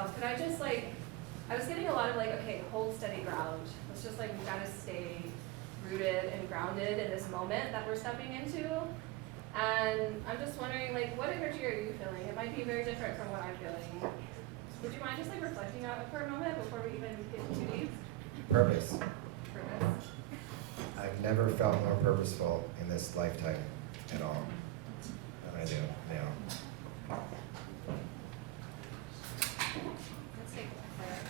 myself, could I just like, I was getting a lot of like, okay, hold steady ground. It's just like, we gotta stay rooted and grounded in this moment that we're stepping into. And I'm just wondering, like, what energy are you feeling? It might be very different from what I'm feeling. Would you mind just like reflecting on it for a moment before we even get too deep? Purpose. Purpose. I've never felt more purposeful in this lifetime at all than I do now. Let's take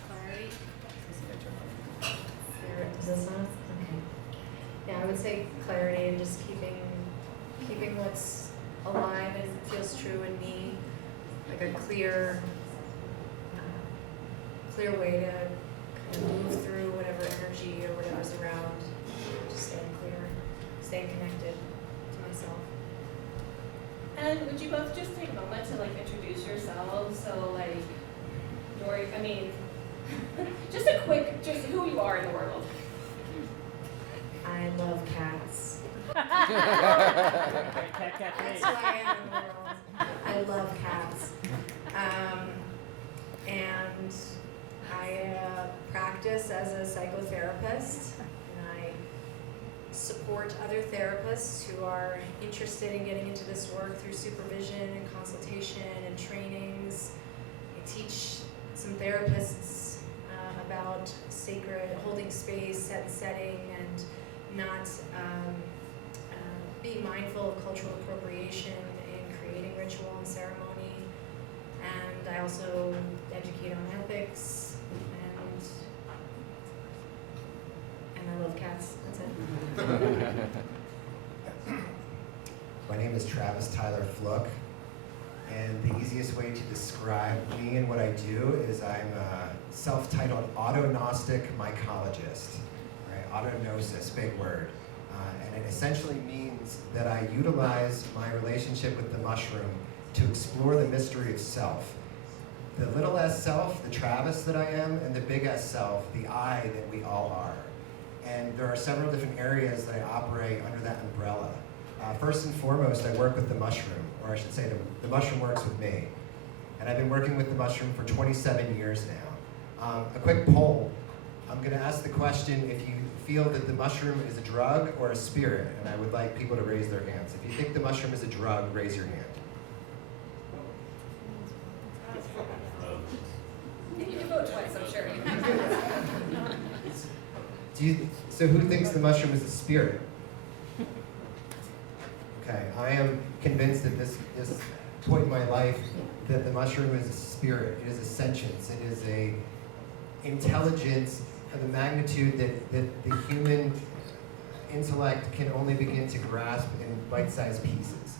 clarity. Does this sound? Okay. Yeah, I would say clarity and just keeping what's alive and feels true in me, like a clear way to kind of move through whatever energy or whatever's around, just staying clear, staying connected to myself. And would you both just take a moment to like introduce yourselves? So like, Dori, I mean, just a quick, just who you are in the world. I love cats. Cat That's who I am in the world. I love cats. And I practice as a psychotherapist, and I support other therapists who are interested in getting into this work through supervision and consultation and trainings. I teach some therapists about sacred, holding space, set and setting, and not being mindful of cultural appropriation in creating ritual and ceremony. And I also educate on ethics, and I love cats. That's it. My name is Travis Tyler Fluck, and the easiest way to describe me and what I do is I'm a self-titled autognostic mycologist. Right? Autognosis, big word. And it essentially means that I utilize my relationship with the mushroom to explore the mystery of self. The little s self, the Travis that I am, and the big S self, the I that we all are. And there are several different areas that I operate under that umbrella. First and foremost, I work with the mushroom, or I should say the mushroom works with me. And I've been working with the mushroom for 27 years now. A quick poll. I'm going to ask the question if you feel that the mushroom is a drug or a spirit, and I would like people to raise their hands. If you think the mushroom is a drug, raise your hand. You can vote twice, I'm sure. So who thinks the mushroom is a spirit? Okay, I am convinced at this point in my life that the mushroom is a spirit. It is a sentience. It is a intelligence of the magnitude that the human intellect can only begin to grasp in bite-sized pieces.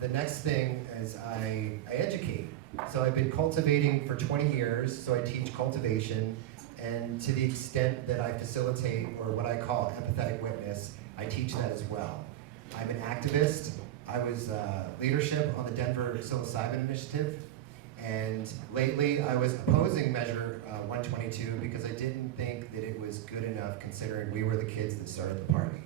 The next thing is I educate. So I've been cultivating for 20 years, so I teach cultivation, and to the extent that I facilitate, or what I call empathetic witness, I teach that as well. I'm an activist. I was leadership on the Denver Psilocybin Initiative, and lately I was opposing Measure 122 because I didn't think that it was good enough considering we were the kids that started the party.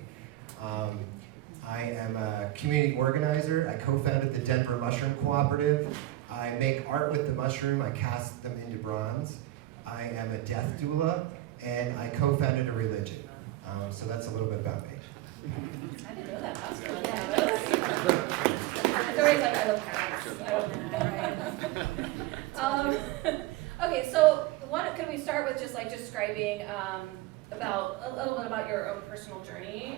I am a community organizer. I co-founded the Denver Mushroom Cooperative. I make art with the mushroom. I cast them into bronze. I am a death doula, and I co-founded a religion. So that's a little bit about me. I didn't know that. That's really good. Dori's like, I love cats. I don't know. Okay, so could we start with just like describing about a little bit about your own personal journey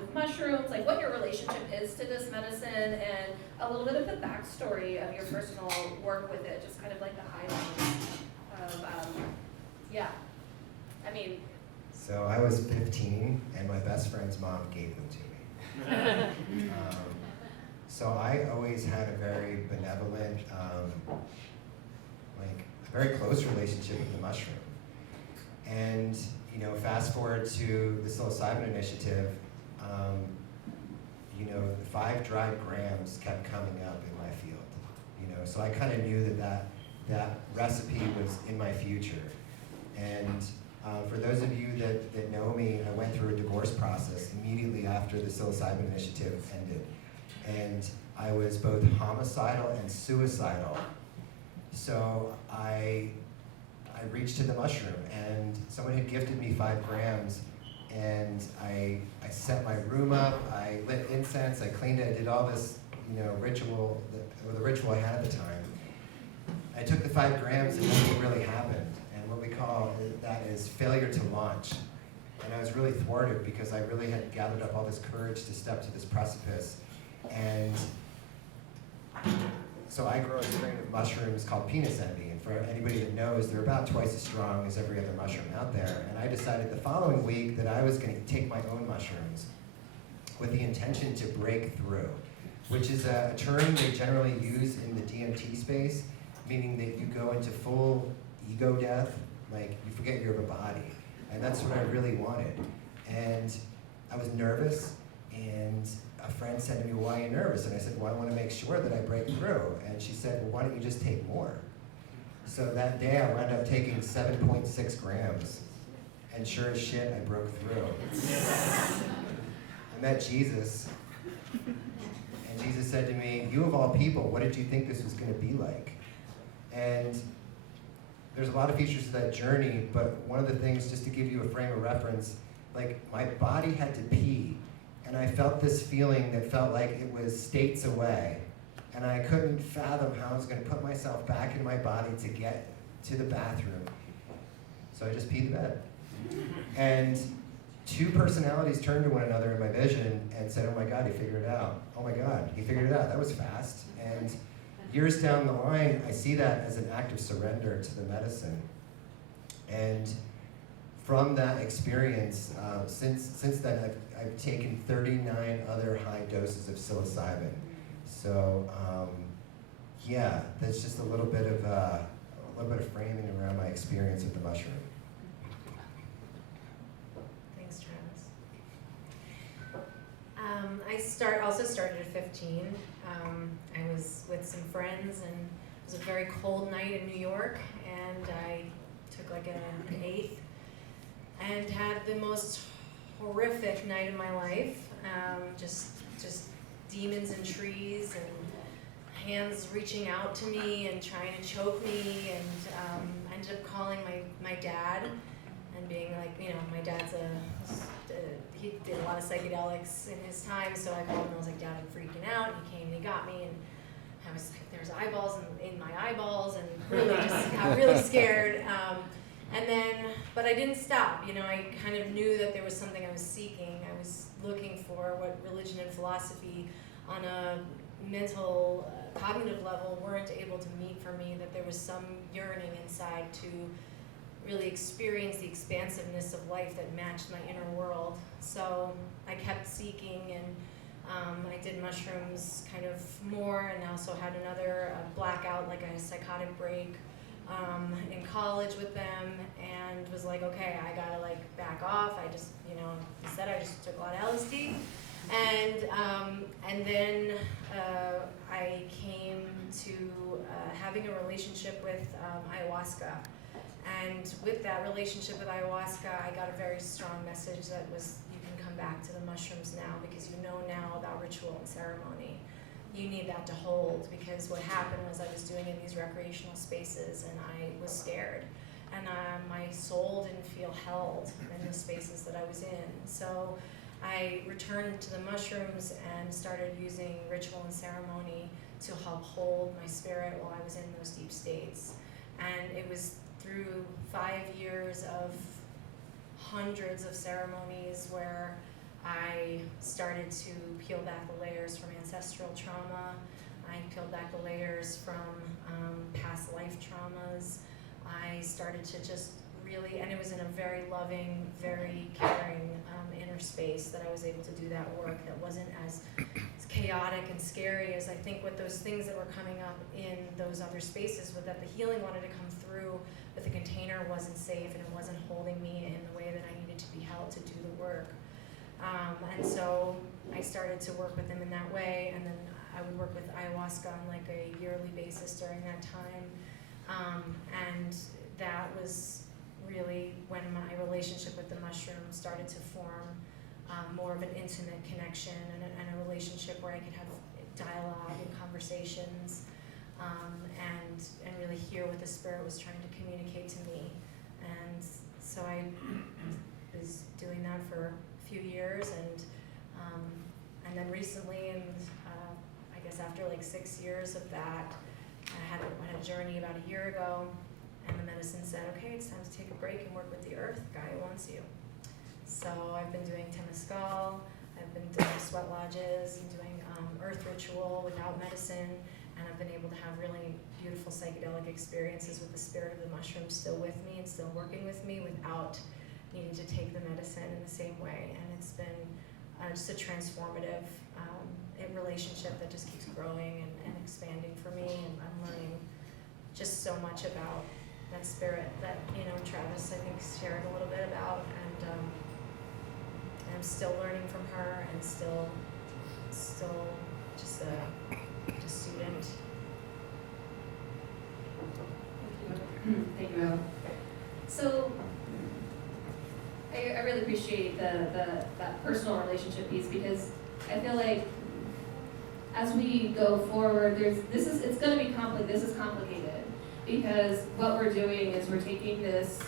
with mushrooms, like what your relationship is to this medicine, and a little bit of the backstory of your personal work with it, just kind of like the highlights of, yeah. I mean. So I was 15, and my best friend's mom gave them to me. So I always had a very benevolent, a very close relationship with the mushroom. And fast forward to the Psilocybin Initiative, the 5 dried grams kept coming up in my field. So I kind of knew that recipe was in my future. And for those of you that know me, I went through a divorce process immediately after the Psilocybin Initiative ended. And I was both homicidal and suicidal. So I reached to the mushroom, and someone had gifted me 5 grams, and I set my room up, I lit incense, I cleaned it, I did all this, ritual, the ritual I had at the time. I took the 5 grams and nothing really happened, and what we call that is failure to launch. And I was really thwarted because I really had gathered up all this courage to step to this precipice. And so I grow a strain of mushrooms called penis envy, and for anybody that knows, they're about twice as strong as every other mushroom out there. And I decided the following week that I was going to take my own mushrooms with the intention to break through, which is a term they generally use in the DMT space, meaning that you go into full ego death, like you forget you have a body. And that's what I really wanted. And I was nervous, and a friend said to me, "Why are you nervous?" And I said, "Well, I want to make sure that I break through." And she said, "Well, why don't you just take more?" So that day I wound up taking 7.6 grams. And sure as shit, I broke through. I met Jesus, and Jesus said to me, "You of all people, what did you think this was going to be like?" And there's a lot of features to that journey, but one of the things, just to give you a frame of reference, like my body had to pee, and I felt this feeling that felt like it was states away, and I couldn't fathom how I was going to put myself back in my body to get to the bathroom. So I just peed the bed. And 2 personalities turned to one another in my vision and said, "Oh my God, he figured it out. Oh my God, he figured it out. That was fast." And years down the line, I see that as an act of surrender to the medicine. And from that experience, since then, I've taken 39 other high doses of psilocybin. So, yeah, that's just a little bit of framing around my experience with the mushroom. Thanks, Travis. I also started at 15. I was with some friends, and it was a very cold night in New York, and I took like an 8th and had the most horrific night of my life. Just demons in trees and hands reaching out to me and trying to choke me, and I ended up calling my dad and being like, my dad's he did a lot of psychedelics in his time, so I called him and I was like, "Dad, I'm freaking out." He came and he got me, and I was like, there's eyeballs in my eyeballs, and really just got really scared. But I didn't stop. I kind of knew that there was something I was seeking. I was looking for what religion and philosophy on a mental, cognitive level weren't able to meet for me, that there was some yearning inside to really experience the expansiveness of life that matched my inner world. So I kept seeking, and I did mushrooms kind of more, and also had another blackout, like a psychotic break in college with them, and was like, okay, I gotta back off. I just, instead I just took a lot of LSD, and then I came to having a relationship with ayahuasca. And with that relationship with ayahuasca, I got a very strong message that was, you can come back to the mushrooms now, because you know now about ritual and ceremony. You need that to hold, because what happened was I was doing it in these recreational spaces, and I was scared. And my soul didn't feel held in the spaces that I was in. So I returned to the mushrooms and started using ritual and ceremony to help hold my spirit while I was in those deep states. And it was through 5 years of hundreds of ceremonies where I started to peel back the layers from ancestral trauma. I peeled back the layers from past life traumas. I started to just really, and it was in a very loving, very caring inner space that I was able to do that work that wasn't as chaotic and scary as I think what those things that were coming up in those other spaces, was that the healing wanted to come through, but the container wasn't safe and it wasn't holding me in the way that I needed to be held to do the work. And so I started to work with them in that way, and then I would work with ayahuasca on a yearly basis during that time. And that was really when my relationship with the mushroom started to form more of an intimate connection and a relationship where I could have dialogue and conversations. and really hear what the Spirit was trying to communicate to me. And so I was doing that for a few years, and then recently, and I guess after like 6 years of that, I had a journey about a year ago, and the medicine said, okay, it's time to take a break and work with the earth. Gaia wants you. So I've been doing Temescal, I've been doing sweat lodges, and doing earth ritual without medicine, and I've been able to have really beautiful psychedelic experiences with the spirit of the mushroom still with me and still working with me without needing to take the medicine in the same way. And it's been just a transformative relationship that just keeps growing and expanding for me, and I'm learning just so much about that spirit that, Travis, I think, shared a little bit about, and I'm still learning from her, and still just a student. Thank you. So I really appreciate that personal relationship piece, because I feel like as we go forward, it's going to be complicated. This is complicated because what we're doing is we're taking this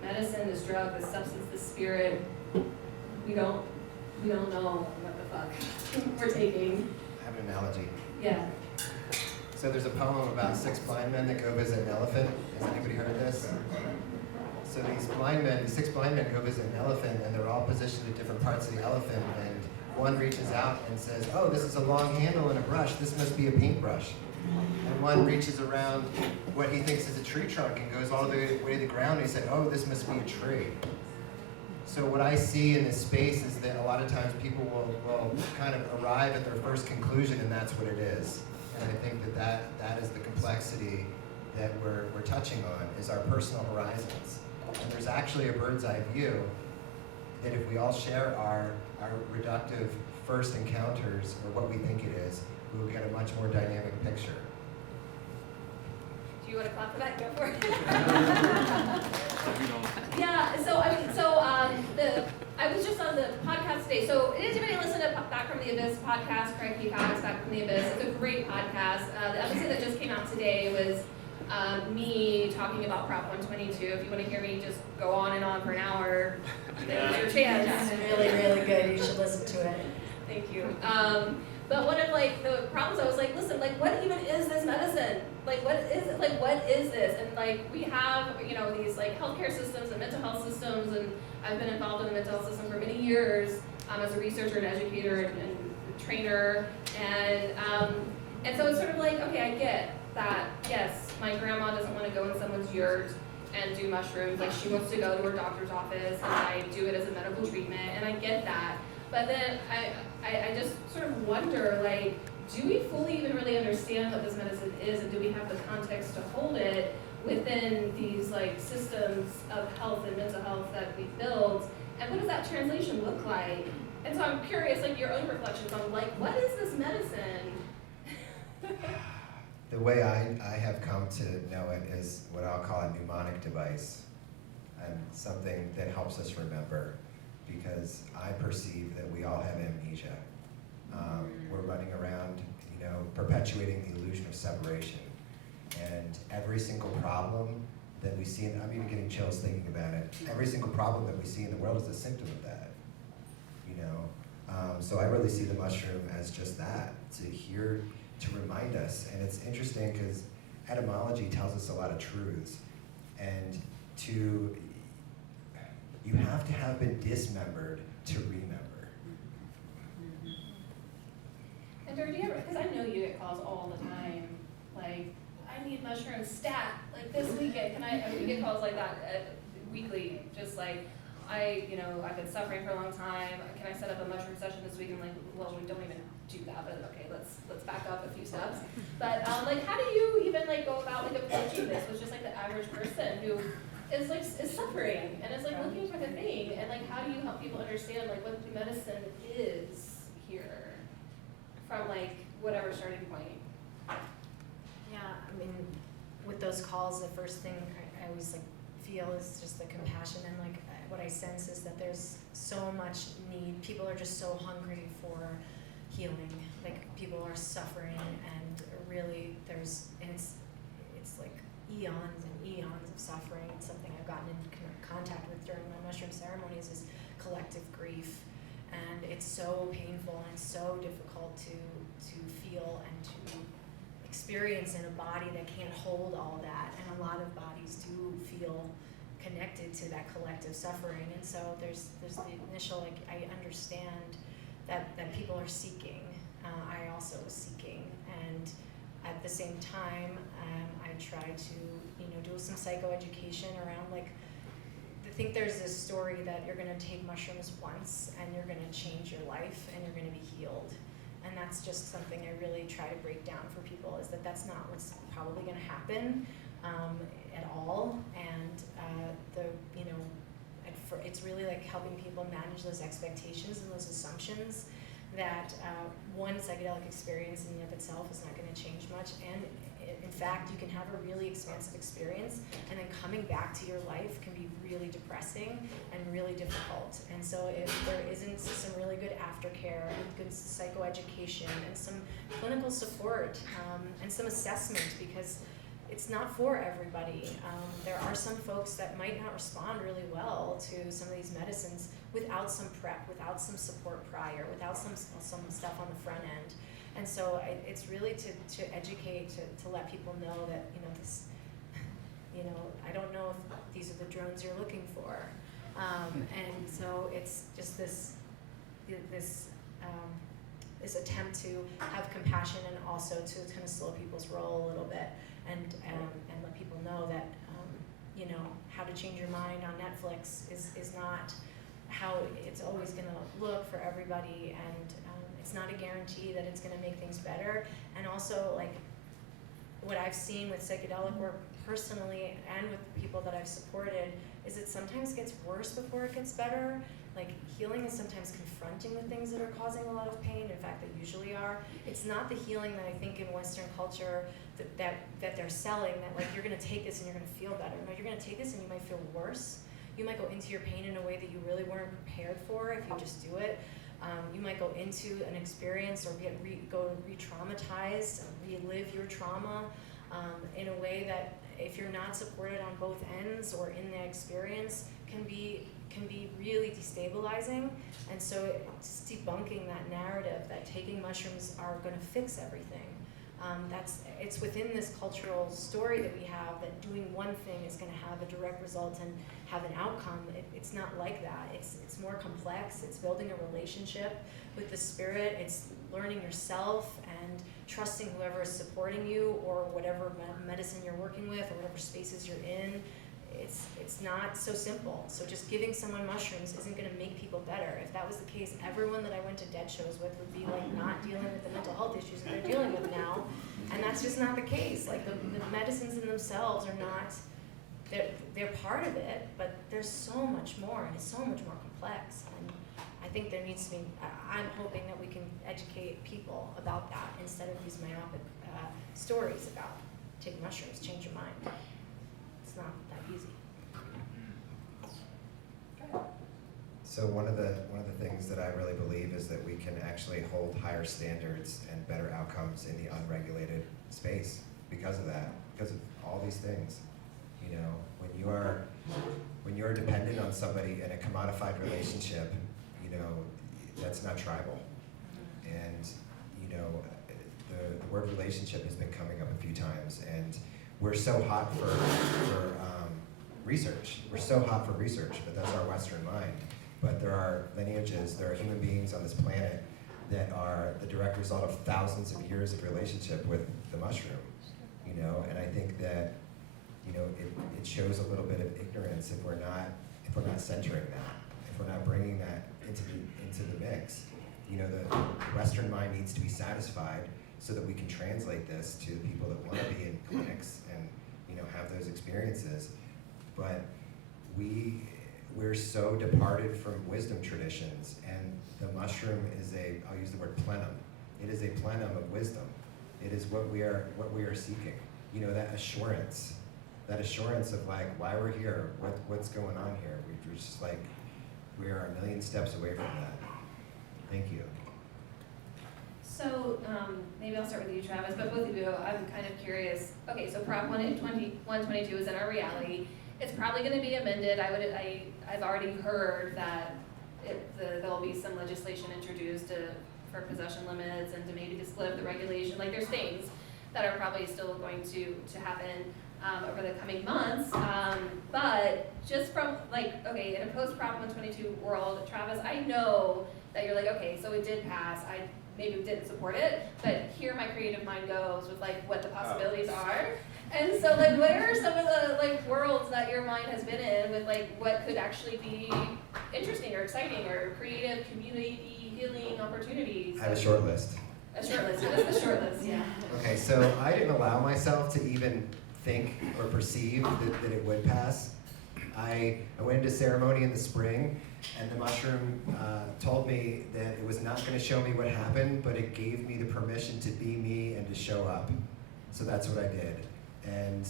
medicine, this drug, this substance, this spirit. We don't know what the fuck we're taking. I have an analogy. Yeah. So there's a poem about 6 blind men that go visit an elephant. Has anybody heard of this? So these 6 blind men go visit an elephant, and they're all positioned at different parts of the elephant, and one reaches out and says, oh, this is a long handle and a brush, this must be a paintbrush. And one reaches around what he thinks is a tree trunk and goes all the way to the ground, and he said, oh, this must be a tree. So what I see in this space is that a lot of times people will kind of arrive at their first conclusion, and that's what it is. And I think that is the complexity that we're touching on, is our personal horizons. And there's actually a bird's eye view that if we all share our reductive first encounters, or what we think it is, we will get a much more dynamic picture. Do you want to clap for that? Go for it. Yeah. I was just on the podcast today. So did anybody listen to Back from the Abyss podcast? Craig Peacock's Back from the Abyss. It's a great podcast. The episode that just came out today was me talking about Prop 122. If you want to hear me just go on and on for an hour, there's your chance. It's really, really good. You should listen to it. Thank you. But one of the problems, I was like, listen, what even is this medicine? What is it? What is this? And we have, these healthcare systems and mental health systems, and I've been involved in the mental health system for many years as a researcher and educator and trainer, and so it's sort of okay, I get that. Yes, my grandma doesn't want to go in someone's yurt and do mushrooms. She wants to go to her doctor's office, and I do it as a medical treatment, and I get that. But then I just sort of wonder, do we fully even really understand what this medicine is, and do we have the context to hold it within these systems of health and mental health that we build, and what does that translation look like? And so I'm curious, your own reflections on what is this medicine? The way I have come to know it is what I'll call a mnemonic device, and something that helps us remember, because I perceive that we all have amnesia. We're running around, perpetuating the illusion of separation. And every single problem that we see, and I'm even getting chills thinking about it, every single problem that we see in the world is a symptom of that. So I really see the mushroom as just that, to remind us. And it's interesting because etymology tells us a lot of truths. And you have to have been dismembered to remember. And Dori, do you ever, because I know you get calls all the time, I need mushrooms stat, this weekend, we get calls like that weekly, just I've been suffering for a long time, can I set up a mushroom session this week? And well, we don't even do that, but okay, let's back up a few steps. But how do you even go about approaching this with just the average person who is suffering and is looking for the thing, and how do you help people understand what the medicine is here from whatever starting point? Yeah, I mean, with those calls, the first thing I always feel is just the compassion, and what I sense is that there's so much need. People are just so hungry for healing. People are suffering, and really there's an eons and eons of suffering. It's something I've gotten in contact with during my mushroom ceremonies is collective grief. And it's so painful and it's so difficult to feel and to experience in a body that can't hold all that. And a lot of bodies do feel connected to that collective suffering. And so there's the initial, like, I understand that people are seeking. I also was seeking. And at the same time, I try to, do some psychoeducation around, like, I think there's this story that you're gonna take mushrooms once and you're gonna change your life and you're gonna be healed. And that's just something I really try to break down for people, is that that's not what's probably gonna happen at all. And it's really like helping people manage those expectations and those assumptions that one psychedelic experience in and of itself is not gonna change much. And in fact, you can have a really expansive experience and then coming back to your life can be really depressing and really difficult. And so if there isn't some really good aftercare and good psychoeducation and some clinical support and some assessment, because it's not for everybody. There are some folks that might not respond really well to some of these medicines without some prep, without some support prior, without some stuff on the front end. And so it's really to educate, to let people know that, this, I don't know if these are the drones you're looking for. And so it's just this attempt to have compassion and also to kind of slow people's roll a little bit and let people know that, How to Change Your Mind on Netflix is not how it's always going to look for everybody, and it's not a guarantee that it's going to make things better. And also, like, what I've seen with psychedelic work personally and with people that I've supported is it sometimes gets worse before it gets better. Like, healing is sometimes confronting the things that are causing a lot of pain. In fact, they usually are. It's not the healing that I think in Western culture that they're selling, that, like, you're going to take this and you're going to feel better. No, you're going to take this and you might feel worse. You might go into your pain in a way that you really weren't prepared for if you just do it. You might go into an experience or go re-traumatized, relive your trauma in a way that, if you're not supported on both ends or in the experience, can be really destabilizing. And so it's debunking that narrative that taking mushrooms are going to fix everything. It's within this cultural story that we have that doing one thing is going to have a direct result and have an outcome. It's not like that. It's more complex. It's building a relationship with the spirit. It's learning yourself and trusting whoever is supporting you or whatever medicine you're working with or whatever spaces you're in. It's not so simple. So just giving someone mushrooms isn't going to make people better. If that was the case, everyone that I went to Dead shows with would be like not dealing with the mental health issues that they're dealing with now. And that's just not the case. Like, the medicines in themselves are not, they're part of it, but there's so much more, and it's so much more complex. And I think there needs to be, I'm hoping that we can educate people about that instead of these myopic stories about take mushrooms, change your mind. It's not that easy. So one of the things that I really believe is that we can actually hold higher standards and better outcomes in the unregulated space because of that, because of all these things. When you are dependent on somebody in a commodified relationship, that's not tribal. And the word relationship has been coming up a few times, and we're so hot for research. We're so hot for research, but that's our Western mind. But there are lineages, there are human beings on this planet that are the direct result of thousands of years of relationship with the mushroom, and I think that, it shows a little bit of ignorance if we're not centering that, if we're not bringing that into the mix. The Western mind needs to be satisfied so that we can translate this to the people that want to be in clinics and, have those experiences. But we're so departed from wisdom traditions, and the mushroom is I'll use the word plenum. It is a plenum of wisdom. It is what we are seeking. That assurance of, like, why we're here, what's going on here. We're just like, we are a million steps away from that. Thank you. So, maybe I'll start with you, Travis, but both of you, I'm kind of curious. Okay, so Prop 122 is in our reality. It's probably gonna be amended. I've already heard that there'll be some legislation introduced for possession limits and to maybe to split up the regulation. Like, there's things that are probably still going to happen over the coming months. But just from, like, okay, in a post-Prop 122 world, Travis, I know that you're like, okay, so it did pass. I maybe didn't support it, but here my creative mind goes with, like, what the possibilities are. And so, like, what are some of the, like, worlds that your mind has been in with, like, what could actually be interesting or exciting or creative community healing opportunities? I have a short list. A short list. What is the short list? Yeah. Okay, so I didn't allow myself to even think or perceive that it would pass. I went into ceremony in the spring, and the mushroom told me that it was not going to show me what happened, but it gave me the permission to be me and to show up. So that's what I did. And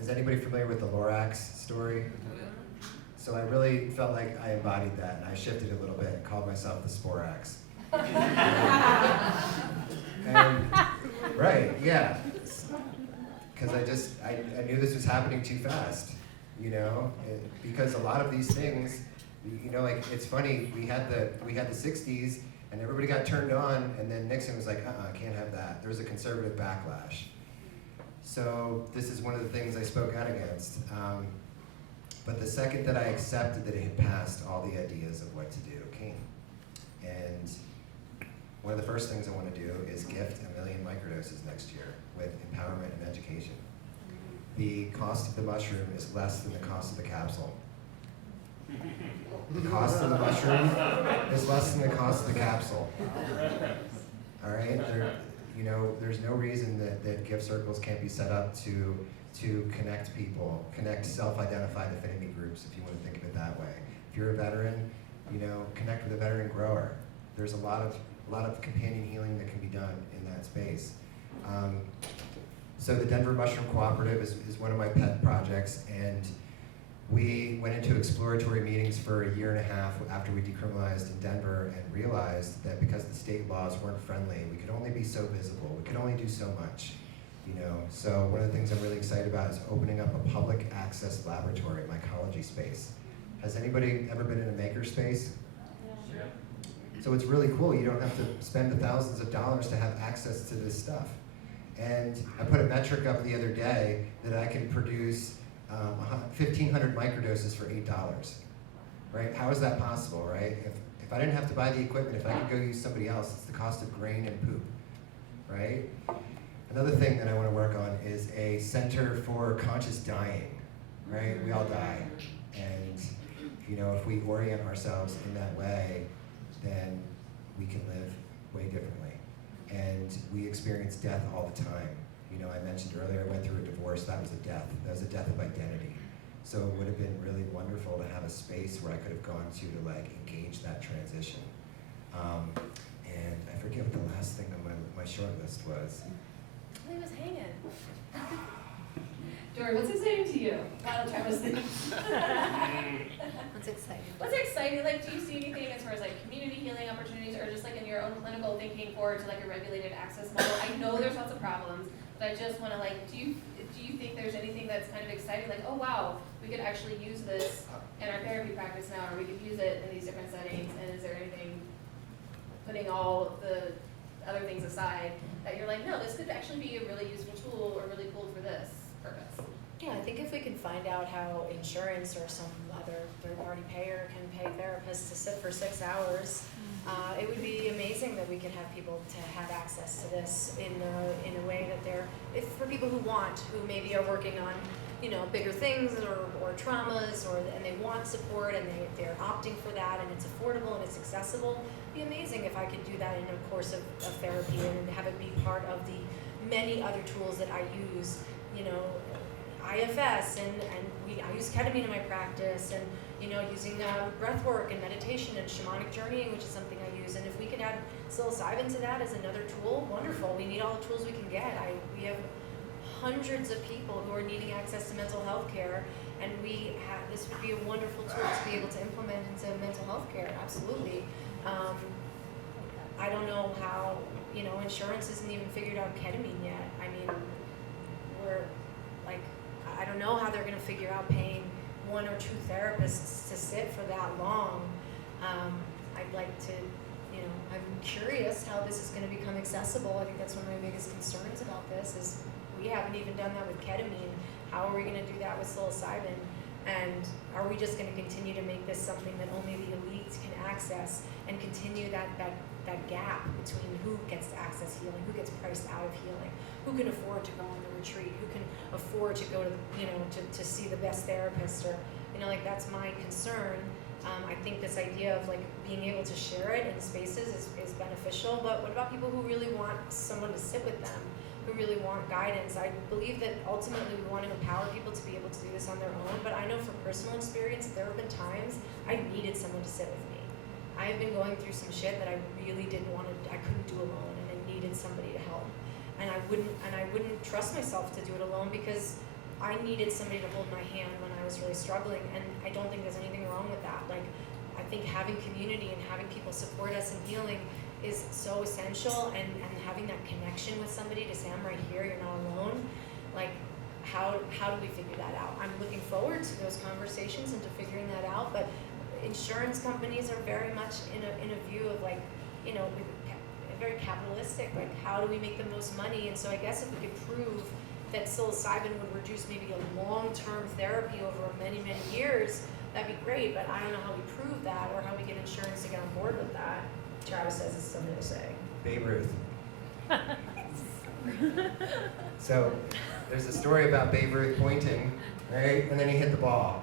is anybody familiar with the Lorax story? So I really felt like I embodied that, and I shifted a little bit and called myself the Sporax. And, right, yeah. Because I knew this was happening too fast, you know? Because a lot of these things, you know, like, it's funny, we had the 60s, and everybody got turned on, and then Nixon was like, can't have that. There was a conservative backlash. So this is one of the things I spoke out against. But the second that I accepted that it had passed, all the ideas of what to do came. And one of the first things I want to do is gift 1 million microdoses next year with empowerment and education. The cost of the mushroom is less than the cost of the capsule. The cost of the mushroom is less than the cost of the capsule. All right? There's no reason that gift circles can't be set up to connect people, connect self-identified affinity groups, if you want to think of it that way. If you're a veteran, connect with a veteran grower. There's a lot of companion healing that can be done in that space. So the Denver Mushroom Cooperative is one of my pet projects, and we went into exploratory meetings for 1.5 years after we decriminalized in Denver and realized that because the state laws weren't friendly, we could only be so visible, we could only do so much. So one of the things I'm really excited about is opening up a public access laboratory, mycology space. Has anybody ever been in a maker space? Yeah. So it's really cool. You don't have to spend the thousands of dollars to have access to this stuff. And I put a metric up the other day that I can produce 1,500 microdoses for $8. Right? How is that possible, right? If I didn't have to buy the equipment, if I could go use somebody else, it's the cost of grain and poop, right? Another thing that I want to work on is a center for conscious dying, right? We all die. And, if we orient ourselves in that way, then we can live way differently. And we experience death all the time. I mentioned earlier I went through a divorce. That was a death. That was a death of identity. So it would have been really wonderful to have a space where I could have gone to engage that transition. And I forget what the last thing on my short list was. He was hanging. Dori, what's exciting to you? While Travis thinks. What's exciting? What's exciting? Like, do you see anything as far as community healing opportunities, or just in your own clinical thinking forward to a regulated access model? I know there's lots of problems, but I just want to do you think there's anything that's kind of exciting? Oh wow, we could actually use this in our therapy practice now, or we could use it in these different settings. And is there anything, putting all the other things aside, that you're no, this could actually be a really useful tool or really cool for this purpose? Yeah, I think if we can find out how insurance or some other third-party payer can pay therapists to sit for 6 hours, it would be amazing that we could have people to have access to this in a way that if for people who maybe are working on bigger things or traumas, and they want support and they're opting for that, and it's affordable and it's accessible. It'd be amazing if I could do that in a course of therapy and have it be part of the many other tools that I use, IFS, and I use ketamine in my practice, and using breath work and meditation and shamanic journeying, which is something I use. And if we could add psilocybin to that as another tool, wonderful. We need all the tools we can get. We have hundreds of people who are needing access to mental health care, and this would be a wonderful tool to be able to implement into mental health care. Absolutely. I don't know how insurance isn't even figured out ketamine yet. I mean, we're like, I don't know how they're gonna figure out paying 1 or 2 therapists to sit for that long. I'd like to, I'm curious how this is gonna become accessible. I think that's one of my biggest concerns about this is we haven't even done that with ketamine. How are we gonna do that with psilocybin? And are we just gonna continue to make this something that only the elites can access and continue that gap between who gets to access healing, who gets priced out of healing, who can afford to go on the retreat, who can afford to go to, to see the best therapist, or, that's my concern. I think this idea of being able to share it in spaces is beneficial, but what about people who really want someone to sit with them, who really want guidance? I believe that ultimately we want to empower people to be able to do this on their own, but I know from personal experience, there have been times I needed someone to sit with me. I have been going through some shit that I really I couldn't do alone, and I needed somebody to help. And I wouldn't trust myself to do it alone because I needed somebody to hold my hand when I was really struggling, and I don't think there's anything wrong with that. I think having community and having people support us in healing is so essential, and having that connection with somebody to say, I'm right here, you're not alone. How do we figure that out? I'm looking forward to those conversations and to figuring that out, but insurance companies are very much in a view of very capitalistic, how do we make the most money? And so I guess if we could prove that psilocybin would reduce maybe a long-term therapy over many, many years, that'd be great, but I don't know how we prove that or how we get insurance to get on board with that. Travis has something to say. Babe Ruth. So there's a story about Babe Ruth pointing, right? And then he hit the ball.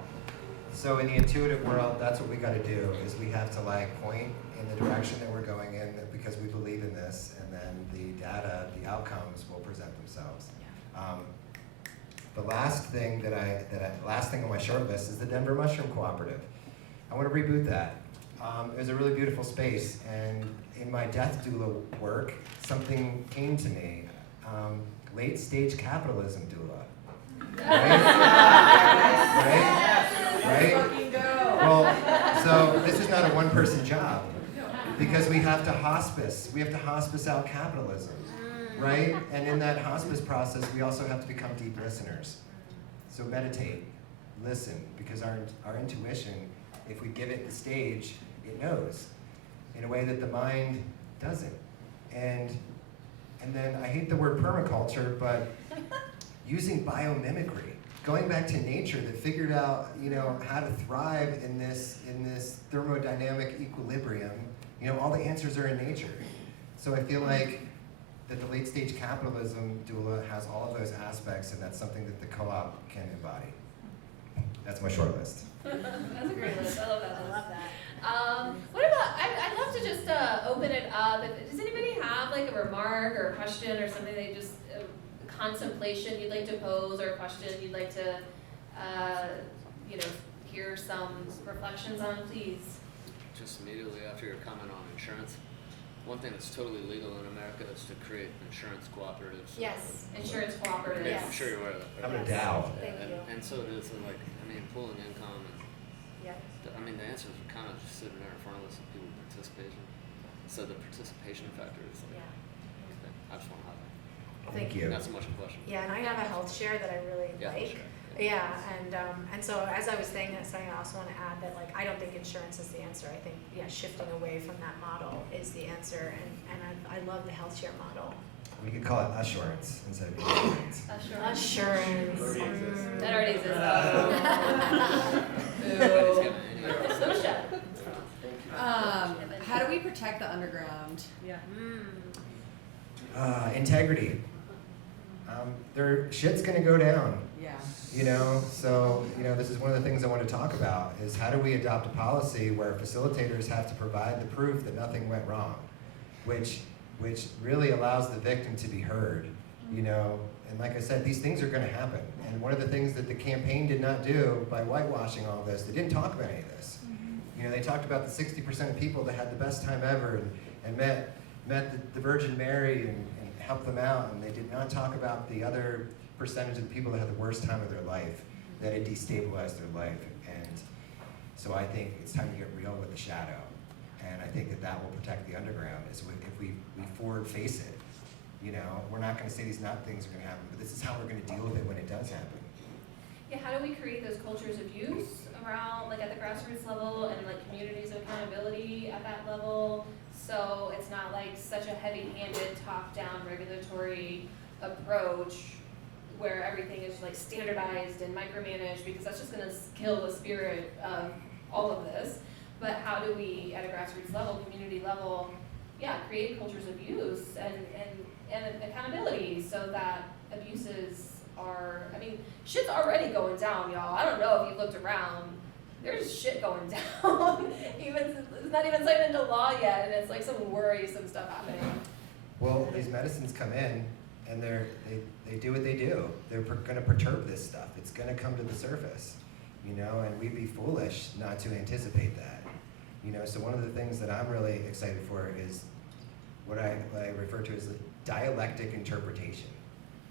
So in the intuitive world, that's what we got to do, is we have to point in the direction that we're going in because we believe in this, and then the data, the outcomes will present themselves. The last thing last thing on my short list is the Denver Mushroom Cooperative. I want to reboot that. It was a really beautiful space, and in my death doula work, something came to me. Late stage capitalism doula. Right? Well, so this is not a one-person job because we have to hospice out capitalism, right? And in that hospice process, we also have to become deep listeners. So meditate, listen, because our intuition, if we give it the stage, it knows in a way that the mind doesn't. And then I hate the word permaculture, but using biomimicry, going back to nature that figured out, how to thrive in this thermodynamic equilibrium. All the answers are in nature. So I feel like that the late stage capitalism doula has all of those aspects, and that's something that the co-op can embody. That's my short list. That's a great list. I love that. I love that. What about, I'd love to just open it up. Does anybody have a remark or a question or something that you just, contemplation you'd like to pose, or a question you'd like to, hear some reflections on, please? Just immediately after your comment on insurance, one thing that's totally legal in America is to create insurance cooperatives. Yes. Insurance cooperative. Yeah, Yes. I'm sure you're aware of that. I'm Right? a DAO. Thank you. And so it is, and pooling income, and Yeah. the answers are kind of just sitting there in front of us, and people participation. So the participation factor is I just want to highlight. Thank you. Not so much a question. Yeah, and I have a health share that I really Yeah, like. sure. Yeah, and so as I was saying that, I also want to add that I don't think insurance is the answer. I think shifting away from that model is the answer, and I love the health share model. We could call it assurance instead of insurance. Assurance. That already exists. Nobody's Boo. got any Lucia. How do we protect the underground? Yeah. Integrity. Shit's gonna go down. Yeah. So this is one of the things I want to talk about is how do we adopt a policy where facilitators have to provide the proof that nothing went wrong, which really allows the victim to be heard, and like I said, these things are going to happen. And one of the things that the campaign did not do by whitewashing all this, they didn't talk about any of this. They talked about the 60% of people that had the best time ever and met the Virgin Mary and helped them out, and they did not talk about the other percentage of the people that had the worst time of their life, that it destabilized their life. And so I think it's time to get real with the shadow. And I think that that will protect the underground if we forward face it. You know, we're not going to say these things are going to happen, but this is how we're going to deal with it when it does happen. Yeah, how do we create those cultures of use around, like at the grassroots level and like communities of accountability at that level? So it's not like such a heavy-handed, top-down regulatory approach where everything is like standardized and micromanaged, because that's just gonna kill the spirit of all of this. But how do we, at a grassroots level, community level, yeah, create cultures of use and accountability so that abuses are, I mean, shit's already going down, y'all. I don't know if you've looked around. There's shit going down. It's not even signed into law yet, and it's like some worrisome stuff happening. Well, these medicines come in, and they do what they do. They're going to perturb this stuff. It's going to come to the surface, you know, and we'd be foolish not to anticipate that. You know, so one of the things that I'm really excited for is what I refer to as the dialectic interpretation.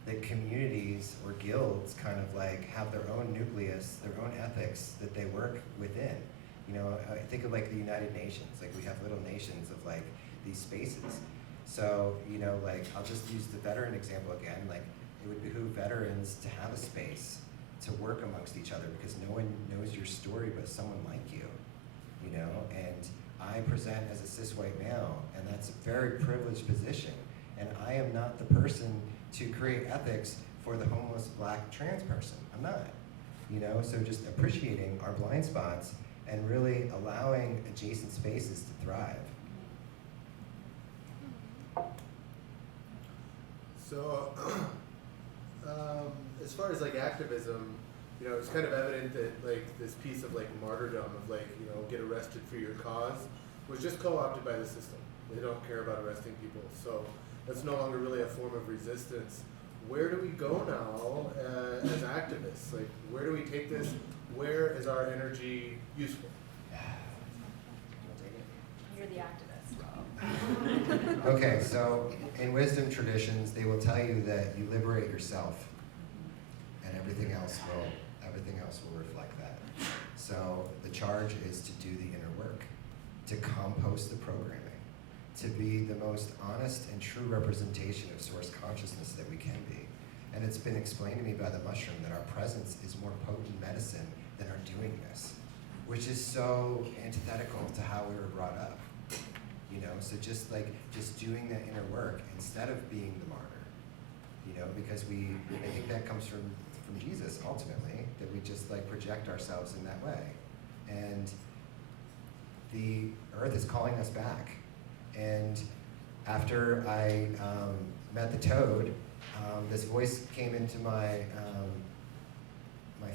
That communities or guilds kind of like have their own nucleus, their own ethics that they work within. You know, I think of like the United Nations, like we have little nations of like these spaces. So, you know, like I'll just use the veteran example again, like it would behoove veterans to have a space to work amongst each other because no one knows your story but someone like you know, and I present as a cis white male, and that's a very privileged position, and I am not the person to create ethics for the homeless black trans person. I'm not, you know, so just appreciating our blind spots and really allowing adjacent spaces to thrive. So, as far as like activism, you know, it's kind of evident that like this piece of like martyrdom of like, you know, get arrested for your cause was just co-opted by the system. They don't care about arresting people. So that's no longer really a form of resistance. Where do we go now as activists? Like, where do we take this? Where is our energy useful? You're the activist, Rob. Okay, so in wisdom traditions, they will tell you that you liberate yourself, and everything else will reflect that. So the charge is to do the inner work, to compost the programming, to be the most honest and true representation of source consciousness that we can be. And it's been explained to me by the mushroom that our presence is more potent medicine than our doingness, which is so antithetical to how we were brought up. You know, so just doing that inner work instead of being the martyr, you know, because I think that comes from Jesus ultimately, that we just like project ourselves in that way. And the earth is calling us back. And after I met the toad, this voice came into my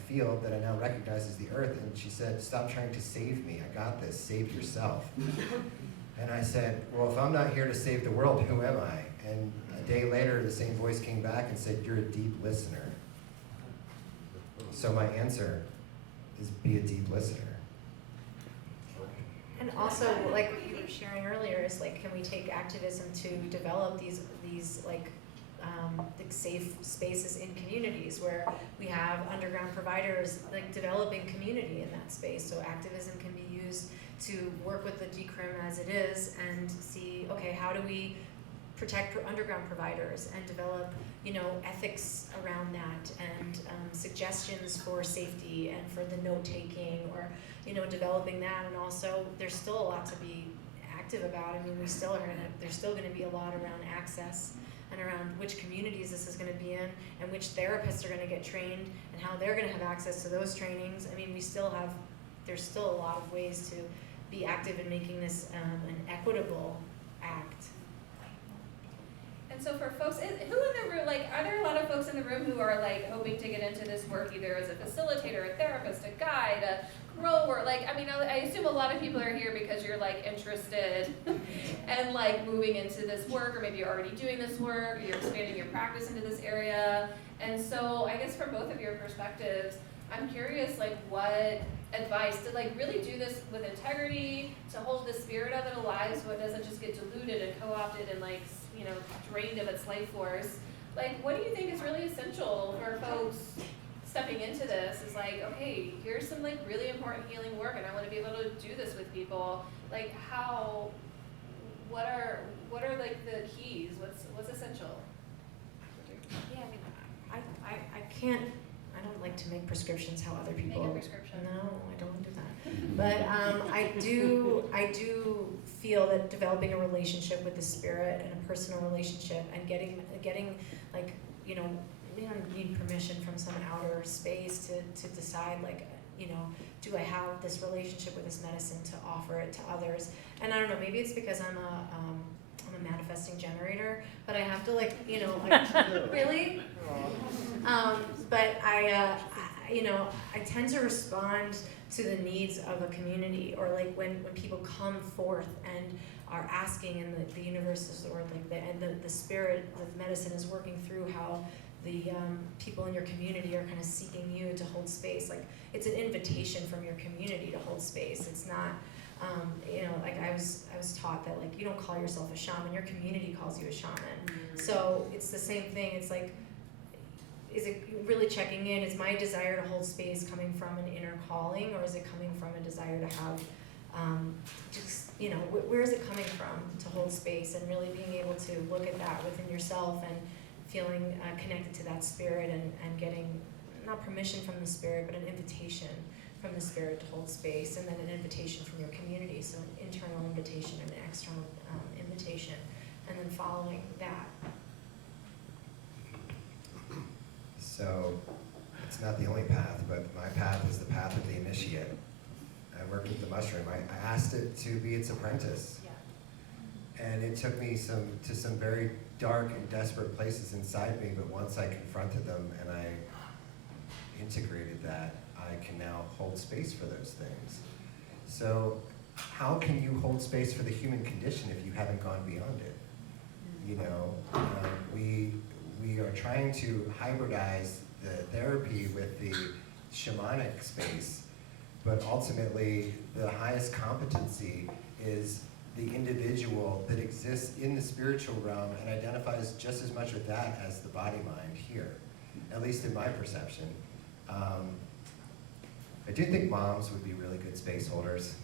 field that I now recognize as the earth, and she said, "Stop trying to save me, I got this, save yourself." And I said, well, if I'm not here to save the world, who am I? And a day later, the same voice came back and said, "You're a deep listener." So my answer is be a deep listener. And also, like what you were sharing earlier, is like, can we take activism to develop these like safe spaces in communities where we have underground providers like developing community in that space. So activism can be used to work with the decrim as it is and see, okay, how do we protect underground providers and develop, you know, ethics around that and suggestions for safety and for the note taking, or, you know, developing that. And also there's still a lot to be active about. I mean, there's still gonna be a lot around access and around which communities this is gonna be in and which therapists are gonna get trained and how they're gonna have access to those trainings. I mean, there's still a lot of ways to be active in making this an equitable act. And so for folks, who in the room, like, are there a lot of folks in the room who are like hoping to get into this work either as a facilitator, a therapist, a guide, a grower? Like, I mean, I assume a lot of people are here because you're like interested and like moving into this work, or maybe you're already doing this work, or you're expanding your practice into this area. And so I guess from both of your perspectives, I'm curious, like, what advice to like really do this with integrity, to hold the spirit of it alive so it doesn't just get diluted and co-opted and like, you know, drained of its life force. Like, what do you think is really essential for folks stepping into this? Is like, okay, here's some like really important healing work, and I want to be able to do this with people. like what are like the keys? What's essential? Yeah, I mean, I can't, I don't like to make prescriptions how other people. Make a prescription. No, I don't do that. But I do feel that developing a relationship with the Spirit and a personal relationship and getting like, you don't need permission from some outer space to decide, like, you know, do I have this relationship with this medicine to offer it to others? And I don't know, maybe it's because I'm a manifesting generator, but I have to, like, you know, like, really? But I tend to respond to the needs of a community, or like when people come forth and are asking, and the universe is, or like the spirit of medicine is working through how the people in your community are kind of seeking you to hold space. Like, it's an invitation from your community to hold space. It's not, like I was taught that, like, you don't call yourself a shaman, your community calls you a shaman. So it's the same thing. It's like, is it really checking in? Is my desire to hold space coming from an inner calling, or is it coming from a desire to have, where is it coming from to hold space, and really being able to look at that within yourself and feeling connected to that spirit, and getting, not permission from the spirit, but an invitation from the spirit to hold space, and then an invitation from your community, so an internal invitation and an external invitation, and then following that. So it's not the only path, but my path is the path of the initiate. I worked with the mushroom. I asked it to be its apprentice. Yeah. And it took me to some very dark and desperate places inside me, but once I confronted them and I integrated that, I can now hold space for those things. So how can you hold space for the human condition if you haven't gone beyond it? You know, we are trying to hybridize the therapy with the shamanic space, but ultimately the highest competency is the individual that exists in the spiritual realm and identifies just as much with that as the body-mind here, at least in my perception. I do think moms would be really good space holders.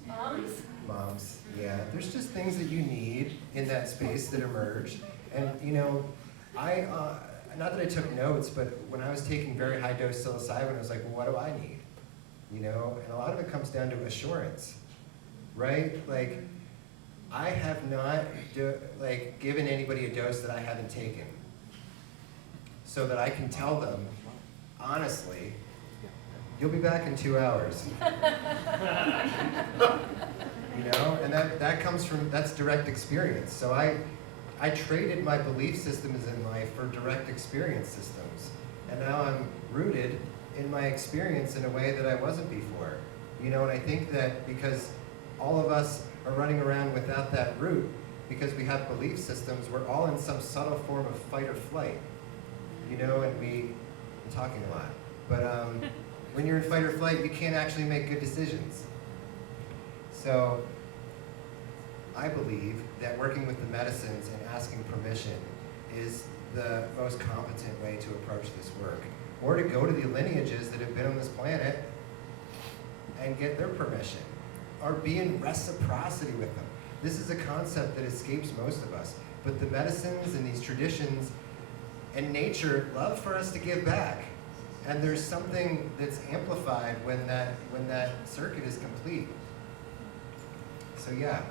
Moms, yeah. There's just things that you need in that space that emerge. And, you know, not that I took notes, but when I was taking very high dose psilocybin, I was like, well, what do I need? You know, and a lot of it comes down to assurance, right? Like, I have not given anybody a dose that I haven't taken, so that I can tell them, honestly, you'll be back in 2 hours. You know, and that comes from, that's direct experience. So I traded my belief systems in life for direct experience systems. And now I'm rooted in my experience in a way that I wasn't before. You know, and I think that because all of us are running around without that root, because we have belief systems, we're all in some subtle form of fight or flight. You know, and I'm talking a lot. But when you're in fight or flight, you can't actually make good decisions. So I believe that working with the medicines and asking permission is the most competent way to approach this work. Or to go to the lineages that have been on this planet and get their permission. Or be in reciprocity with them. This is a concept that escapes most of us. But the medicines and these traditions and nature love for us to give back. And there's something that's amplified when that circuit is complete. So yeah.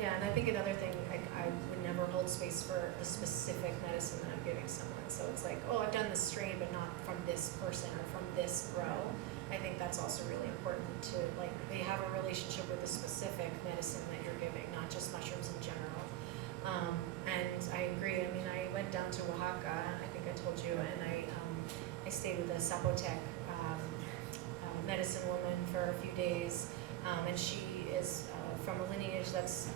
Yeah, and I think another thing, like, I would never hold space for a specific medicine that I'm giving someone. So it's like, oh, I've done this strain, but not from this person or from this grow. I think that's also really important to, like, they have a relationship with a specific medicine that you're giving, not just mushrooms in general. And I agree. I mean, I went down to Oaxaca, I think I told you, and I stayed with a Zapotec medicine woman for a few days, and she is from a lineage that's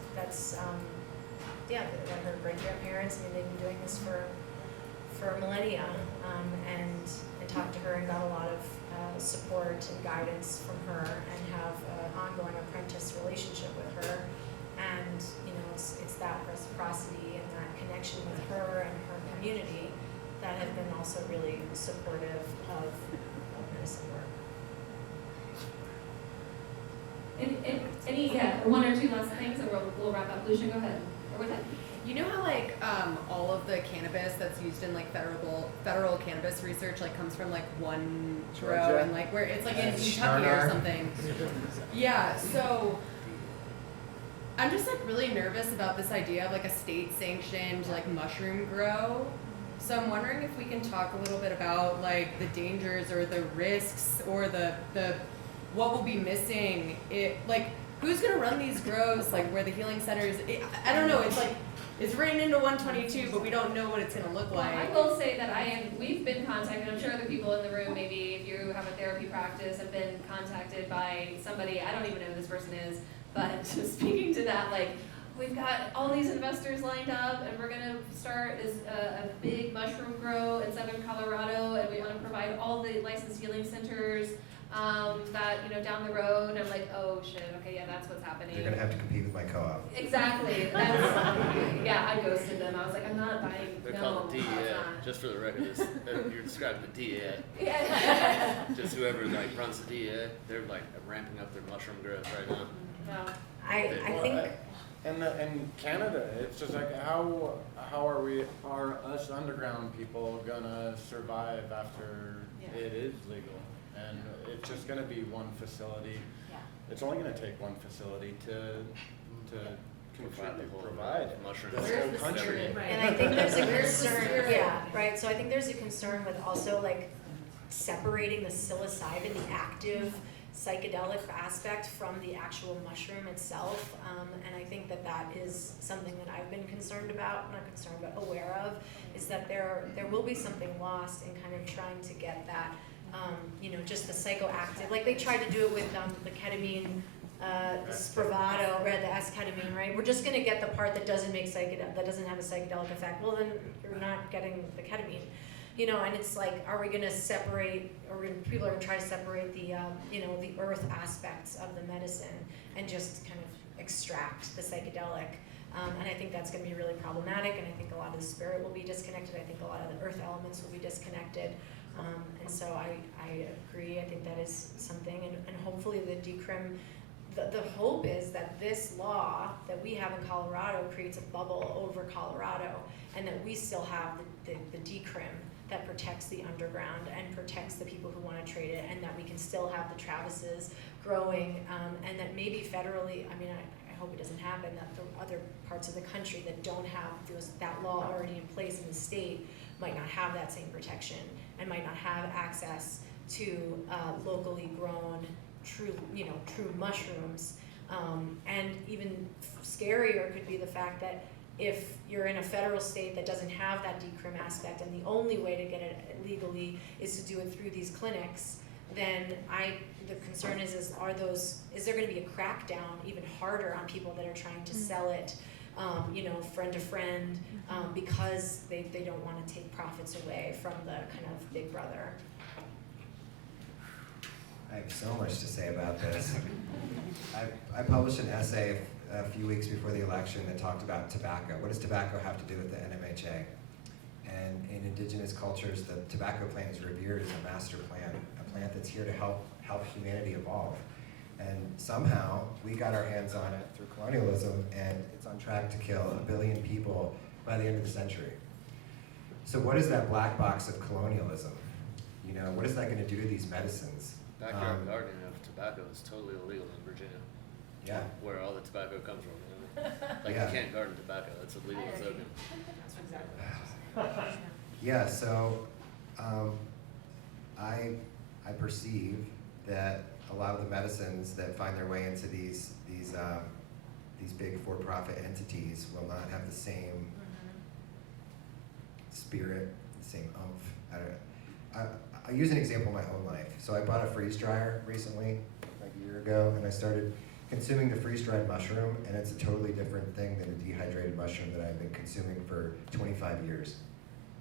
her great-grandparents. I mean, they've been doing this for millennia, and talked to her and got a lot of support and guidance from her, and have an ongoing apprentice relationship with her. And you know, it's that reciprocity and that connection with her and her community that have been also really supportive of medicine work. Any one or two last things, and we'll wrap up. Lucian, go ahead. Or with it. You know how like all of the cannabis that's used in like federal cannabis research like comes from like one grow Georgia? and like where it's like in Kentucky Sharnar. or something. Yeah, so I'm just like really nervous about this idea of like a state sanctioned like mushroom grow. So I'm wondering if we can talk a little bit about like the dangers or the risks or the what will be missing. It like who's gonna run these grows, like where the healing centers, I don't know, it's like, it's written into 122, but we don't know what it's gonna look Well, like. I will say that we've been contacted, I'm sure other people in the room, maybe if you have a therapy practice, have been contacted by somebody, I don't even know who this person is, but just speaking to that, like, we've got all these investors lined up and we're gonna start a big mushroom grow in southern Colorado and we wanna provide all the licensed healing centers that, down the road, and I'm like, oh shit, okay, yeah, that's what's happening. You're gonna have to compete with my co-op. Exactly, that's, yeah, I ghosted them, I was like, I'm not buying, They're no, called the it's DEA. not. Just for the record, you're describing the DEA. Yeah. Just whoever like runs the DEA, they're like ramping up their mushroom growth right now. No. I think, In Canada, it's just like how are us underground people gonna survive after Yeah. it is legal? And it's just gonna be one facility. Yeah. It's only gonna take one facility to Provide the whole provide mushroom. this Where's whole the country. spirit? Right. and I think there's a Where's the concern, spirit? yeah, right, so I think there's a concern with also like separating the psilocybin, the active psychedelic aspect from the actual mushroom itself, and I think that is something that I've been concerned about, not concerned, but aware of, is that there will be something lost in kind of trying to get that, just the psychoactive, like they tried to do it with the ketamine, the Spravato, right, the S-ketamine, right? We're just gonna get the part that doesn't have a psychedelic effect. Well, then you're not getting the ketamine, and it's like, are we gonna separate, people are gonna try to separate the, the earth aspects of the medicine and just kind of extract the psychedelic. And I think that's gonna be really problematic, and I think a lot of the spirit will be disconnected. I think a lot of the earth elements will be disconnected. And so I agree, I think that is something, and hopefully the decrim, the hope is that this law that we have in Colorado creates a bubble over Colorado, and that we still have the decrim that protects the underground and protects the people who want to trade it, and that we can still have the Travises growing, and that maybe federally, I hope it doesn't happen, that the other parts of the country that don't have that law already in place in the state might not have that same protection and might not have access to locally grown true mushrooms. And even scarier could be the fact that if you're in a federal state that doesn't have that decrim aspect, and the only way to get it legally is to do it through these clinics, then the concern is there going to be a crackdown even harder on people that are trying to sell it, friend to friend, because they don't want to take profits away from the kind of big brother. I have so much to say about this. I published an essay a few weeks before the election that talked about tobacco. What does tobacco have to do with the NMHA? And in indigenous cultures, the tobacco plant is revered as a master plant, a plant that's here to help humanity evolve. And somehow, we got our hands on it through colonialism, and it's on track to kill 1 billion people by the end of the century. So what is that black box of colonialism? What is that gonna do to these medicines? Backyard gardening of tobacco is totally illegal in Virginia, Yeah, where all the tobacco comes from. Like Yeah. you can't garden tobacco; that's illegal as opium. yeah. So I perceive that a lot of the medicines that find their way into these big for-profit entities will not have the same spirit, the same oomph. I use an example in my own life. So I bought a freeze dryer recently, like a year ago, and I started consuming the freeze-dried mushroom, and it's a totally different thing than a dehydrated mushroom that I've been consuming for 25 years.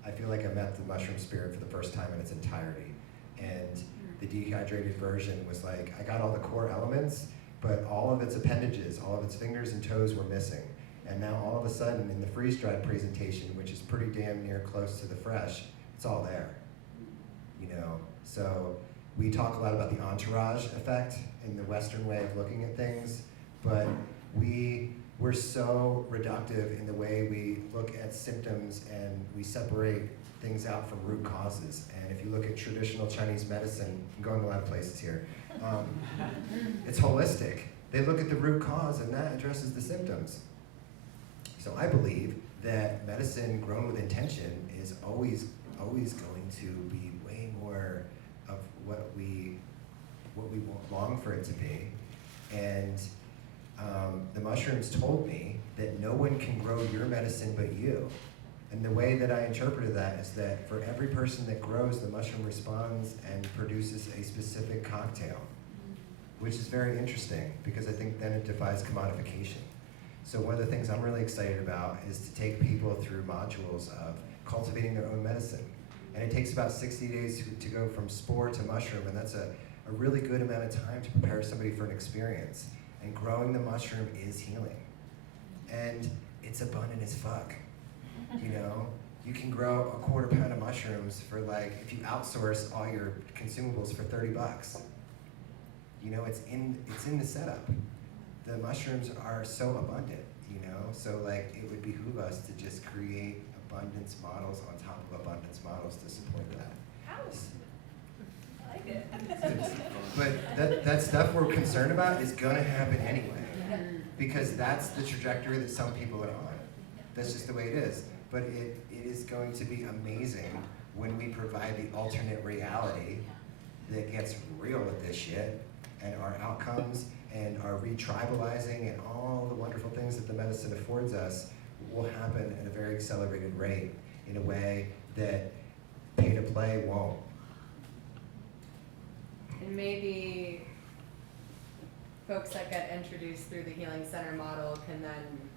I feel like I met the mushroom spirit for the first time in its entirety. And the dehydrated version was like, I got all the core elements, but all of its appendages, all of its fingers and toes were missing. And now all of a sudden in the freeze-dried presentation, which is pretty damn near close to the fresh, it's all there. So we talk a lot about the entourage effect in the Western way of looking at things, but we're so reductive in the way we look at symptoms and we separate things out from root causes. And if you look at traditional Chinese medicine, I'm going a lot of places here, it's holistic. They look at the root cause and that addresses the symptoms. So I believe that medicine grown with intention is always going to be way more of what we long for it to be. And the mushrooms told me that no one can grow your medicine but you. And the way that I interpreted that is that for every person that grows, the mushroom responds and produces a specific cocktail, which is very interesting because I think then it defies commodification. So one of the things I'm really excited about is to take people through modules of cultivating their own medicine. And it takes about 60 days to go from spore to mushroom, and that's a really good amount of time to prepare somebody for an experience. And growing the mushroom is healing. And it's abundant as fuck. You know, you can grow a quarter pound of mushrooms for like, if you outsource all your consumables for $30. You know, it's in the setup. The mushrooms are so abundant, you know? So like, it would behoove us to just create abundance models on top of abundance models to support that. I like it. But that stuff we're concerned about is gonna happen anyway. Because that's the trajectory that some people are on. That's just the way it is. But it is going to be amazing when we provide the alternate reality that gets real with this shit, and our outcomes and our retribalizing and all the wonderful things that the medicine affords us will happen at a very accelerated rate in a way that pay to play won't. And maybe folks that get introduced through the Healing Center model can then.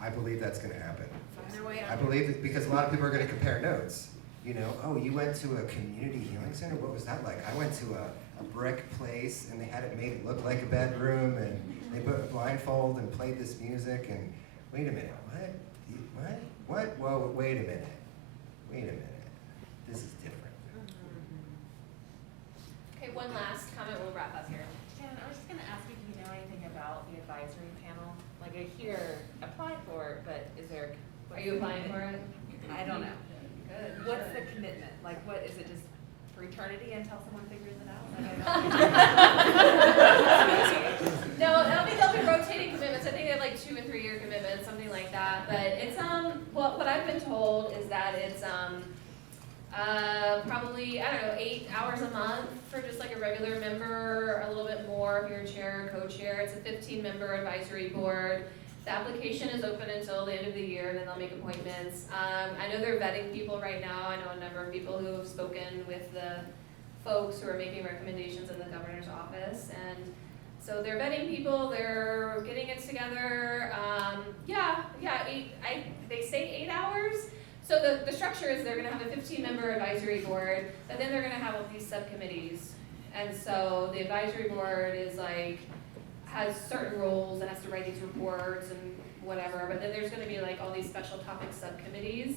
I believe that's gonna happen. Find their way I out. believe that because a lot of people are gonna compare notes. You know, oh, you went to a community healing center? What was that like? I went to a brick place and they had it made it look like a bedroom and they put a blindfold and played this music and wait a minute, what? Whoa, wait a minute. This is different. Okay, one last comment, we'll wrap up here. Jen, I was just gonna ask if you know anything about the advisory panel. Like I hear apply for it, but is there? Are you applying for it? I don't know. Good. What's the commitment? Like what, is it just for eternity until someone figures it out? I don't No, they'll be rotating commitments. I think they have like 2 and 3 year commitments, something like that. But it's what I've been told is that it's probably, I don't know, 8 hours a month for just like a regular member, a little bit more if you're a chair or co-chair. It's a 15-member advisory board. The application is open until the end of the year, and then they'll make appointments. I know they're vetting people right now. I know a number of people who have spoken with the folks who are making recommendations in the governor's office, and so they're vetting people. They're getting it together. They say 8 hours. So the structure is they're going to have a 15-member advisory board, but then they're going to have all these subcommittees, and so the advisory board is like, has certain roles and has to write these reports and whatever, but then there's going to be like all these special topic subcommittees,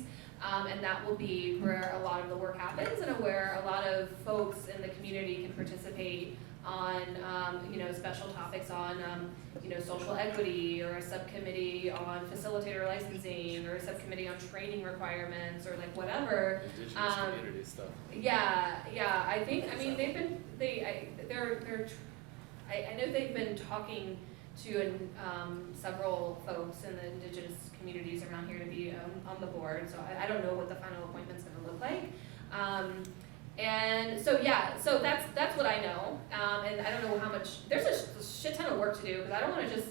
and that will be where a lot of the work happens and where a lot of folks in the community can participate on, special topics on, social equity, or a subcommittee on facilitator licensing, or a subcommittee on training requirements, or like whatever. Indigenous community stuff. I know they've been talking to several folks in the indigenous communities around here to be on the board, so I don't know what the final appointment's gonna look like. So that's what I know, and I don't know how much, there's a shit ton of work to do, because I don't wanna just